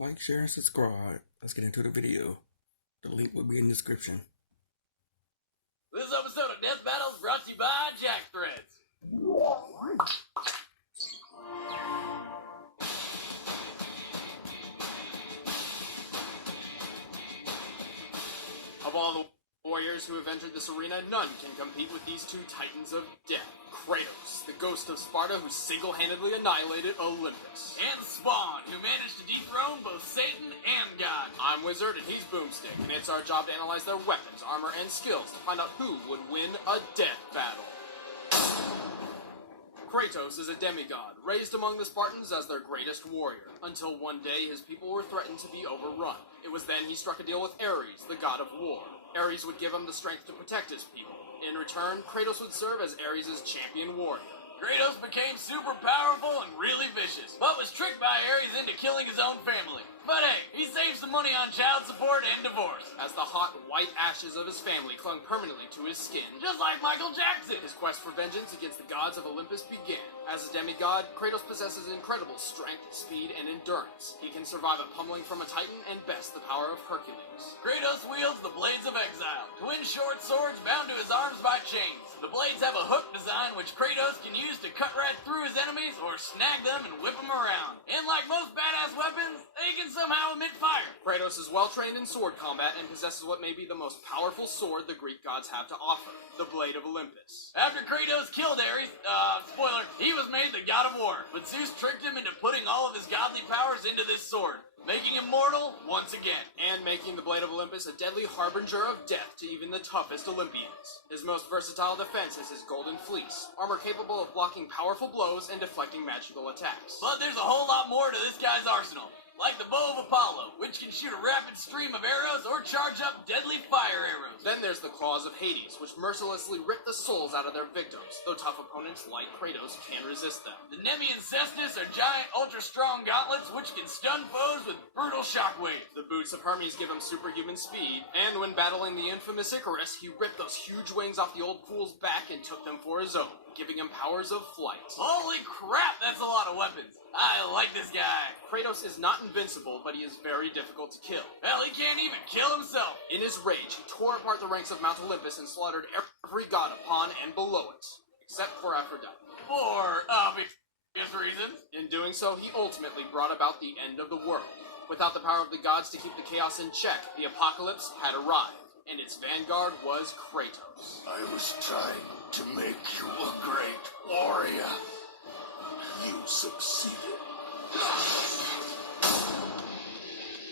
Like, share, and subscribe. Let's get into the video. The link will be in the description. This episode of Death Battles brought to you by Jack Threads. Of all the warriors who have entered this arena, none can compete with these two titans of death. Kratos, the ghost of Sparta who single-handedly annihilated Olympus. And Spawn, who managed to dethrone both Satan and God. I'm Wizard and he's Boomstick, and it's our job to analyze their weapons, armor, and skills to find out who would win a death battle. Kratos is a demigod, raised among the Spartans as their greatest warrior, until one day his people were threatened to be overrun. It was then he struck a deal with Ares, the god of war. Ares would give him the strength to protect his people. In return, Kratos would serve as Ares' champion warrior. Kratos became super powerful and really vicious, but was tricked by Ares into killing his own family. But hey, he saved some money on child support and divorce, as the hot, white ashes of his family clung permanently to his skin, just like Michael Jackson. His quest for vengeance against the gods of Olympus began. As a demigod, Kratos possesses incredible strength, speed, and endurance. He can survive a pummeling from a titan and best the power of Hercules. Kratos wields the Blades of Exile, twin short swords bound to his arms by chains. The blades have a hook design which Kratos can use to cut right through his enemies or snag them and whip them around. And like most badass weapons, they can somehow emit fire. Kratos is well trained in sword combat and possesses what may be the most powerful sword the Greek gods have to offer, the Blade of Olympus. After Kratos killed Ares, spoiler, he was made the god of war, but Zeus tricked him into putting all of his godly powers into this sword, making him mortal once again, and making the Blade of Olympus a deadly harbinger of death to even the toughest Olympians. His most versatile defense is his golden fleece, armor capable of blocking powerful blows and deflecting magical attacks. But there's a whole lot more to this guy's arsenal. Like the bow of Apollo, which can shoot a rapid stream of arrows or charge up deadly fire arrows. Then there's the claws of Hades, which mercilessly rip the souls out of their victims, though tough opponents like Kratos can resist them. The Nemean Cestus are giant, ultra-strong gauntlets which can stun foes with brutal shockwaves. The boots of Hermes give him superhuman speed, and when battling the infamous Icarus, he ripped those huge wings off the old fool's back and took them for his own, giving him powers of flight. Holy crap, that's a lot of weapons. I like this guy. Kratos is not invincible, but he is very difficult to kill. Hell, he can't even kill himself. In his rage, he tore apart the ranks of Mount Olympus and slaughtered every god upon and below it, except for Aphrodite. For obvious reasons. In doing so, he ultimately brought about the end of the world. Without the power of the gods to keep the chaos in check, the apocalypse had arrived, and its vanguard was Kratos. I was trying to make you a great warrior. You succeeded.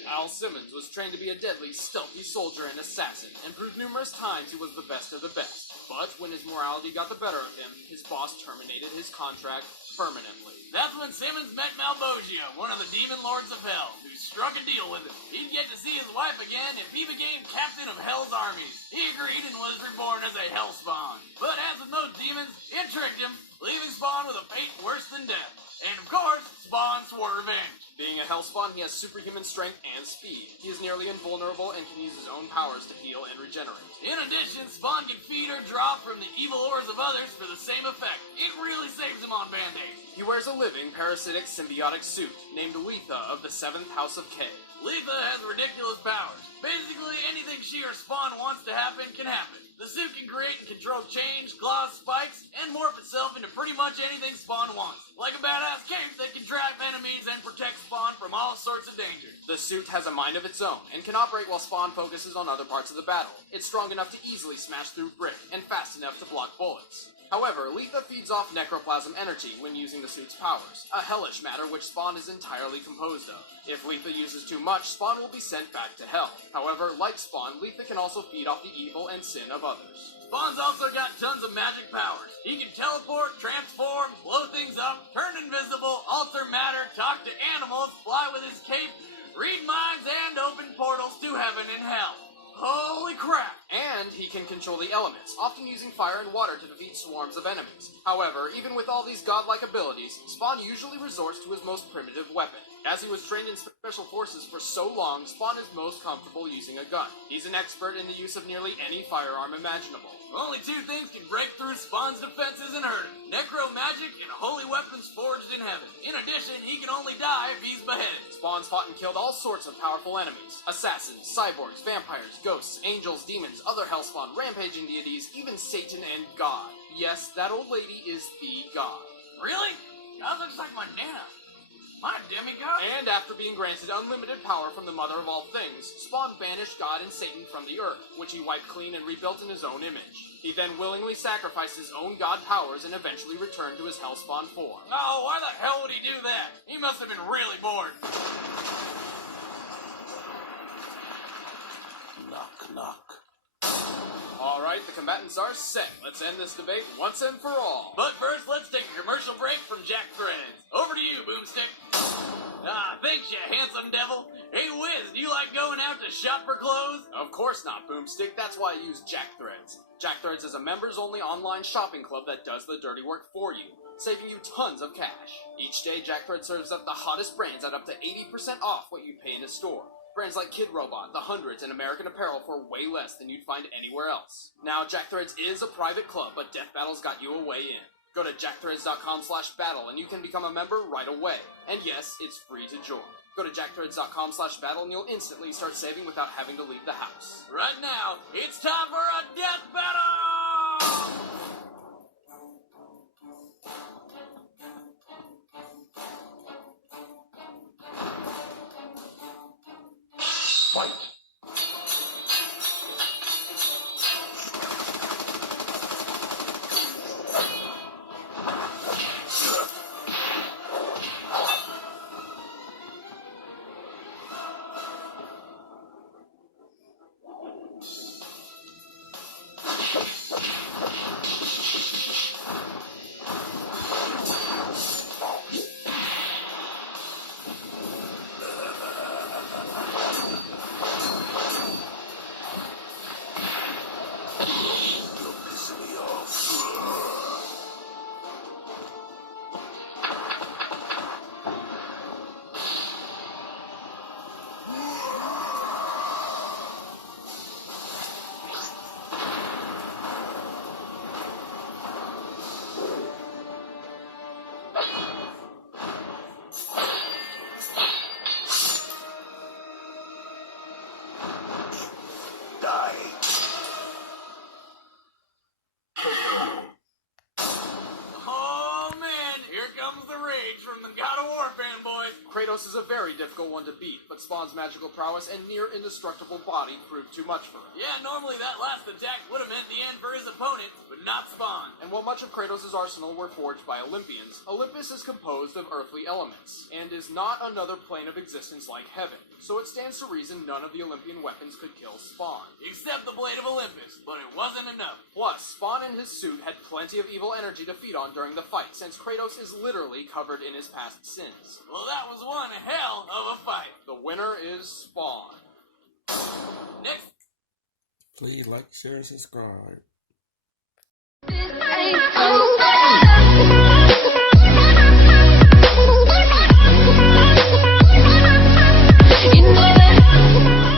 Al Simmons was trained to be a deadly, stealthy soldier and assassin, and proved numerous times he was the best of the best. But when his morality got the better of him, his boss terminated his contract permanently. That's when Simmons met Malbogia, one of the demon lords of hell, who struck a deal with him. He'd get to see his wife again if he became captain of Hell's armies. He agreed and was reborn as a Hellspawn. But as with most demons, it tricked him, leaving Spawn with a fate worse than death. And of course, Spawn swore revenge. Being a Hellspawn, he has superhuman strength and speed. He is nearly invulnerable and can use his own powers to heal and regenerate. In addition, Spawn can feed or draw from the evil ores of others for the same effect. It really saves him on band-aids. He wears a living, parasitic, symbiotic suit, named Letha of the 7th House of K. Letha has ridiculous powers. Basically, anything she or Spawn wants to happen can happen. The suit can create and control change, claws, spikes, and morph itself into pretty much anything Spawn wants. Like a badass cape that can trap enemies and protect Spawn from all sorts of danger. The suit has a mind of its own, and can operate while Spawn focuses on other parts of the battle. It's strong enough to easily smash through brick, and fast enough to block bullets. However, Letha feeds off necroplasm energy when using the suit's powers, a hellish matter which Spawn is entirely composed of. If Letha uses too much, Spawn will be sent back to hell. However, like Spawn, Letha can also feed off the evil and sin of others. Spawn's also got tons of magic powers. He can teleport, transform, blow things up, turn invisible, alter matter, talk to animals, fly with his cape, read minds, and open portals to heaven and hell. Holy crap! And he can control the elements, often using fire and water to defeat swarms of enemies. However, even with all these godlike abilities, Spawn usually resorts to his most primitive weapon. As he was trained in special forces for so long, Spawn is most comfortable using a gun. He's an expert in the use of nearly any firearm imaginable. Only two things can break through Spawn's defenses and hurt him. Necro magic and holy weapons forged in heaven. In addition, he can only die if he's beheaded. Spawn's fought and killed all sorts of powerful enemies. Assassins, cyborgs, vampires, ghosts, angels, demons, other hellspawn, rampaging deities, even Satan and God. Yes, that old lady is the God. Really? God looks like my Nana. My demigod? And after being granted unlimited power from the mother of all things, Spawn banished God and Satan from the earth, which he wiped clean and rebuilt in his own image. He then willingly sacrificed his own god powers and eventually returned to his hellspawn form. Oh, why the hell would he do that? He must have been really bored. Knock, knock. Alright, the combatants are set. Let's end this debate once and for all. But first, let's take a commercial break from Jack Threads. Over to you, Boomstick. Ah, thanks, you handsome devil. Hey, Wiz, do you like going out to shop for clothes? Of course not, Boomstick. That's why I use Jack Threads. Jack Threads is a members-only online shopping club that does the dirty work for you, saving you tons of cash. Each day, Jack Threads serves up the hottest brands at up to 80% off what you pay in a store. Brands like Kid Robot, The Hundreds, and American Apparel for way less than you'd find anywhere else. Now, Jack Threads is a private club, but Death Battle's got you a way in. Go to jackthreads.com/battle and you can become a member right away. And yes, it's free to join. Go to jackthreads.com/battle and you'll instantly start saving without having to leave the house. Right now, it's time for a death battle! Fight! Oh man, here comes the rage from the God of War fanboys. Kratos is a very difficult one to beat, but Spawn's magical prowess and near indestructible body proved too much for him. Yeah, normally that last attack would have meant the end for his opponent, but not Spawn. And while much of Kratos' arsenal were forged by Olympians, Olympus is composed of earthly elements, and is not another plane of existence like heaven, so it stands to reason none of the Olympian weapons could kill Spawn. Except the Blade of Olympus, but it wasn't enough. Plus, Spawn and his suit had plenty of evil energy to feed on during the fight, since Kratos is literally covered in his past sins. Well, that was one hell of a fight. The winner is Spawn. Next. Please like, share, and subscribe. This ain't over.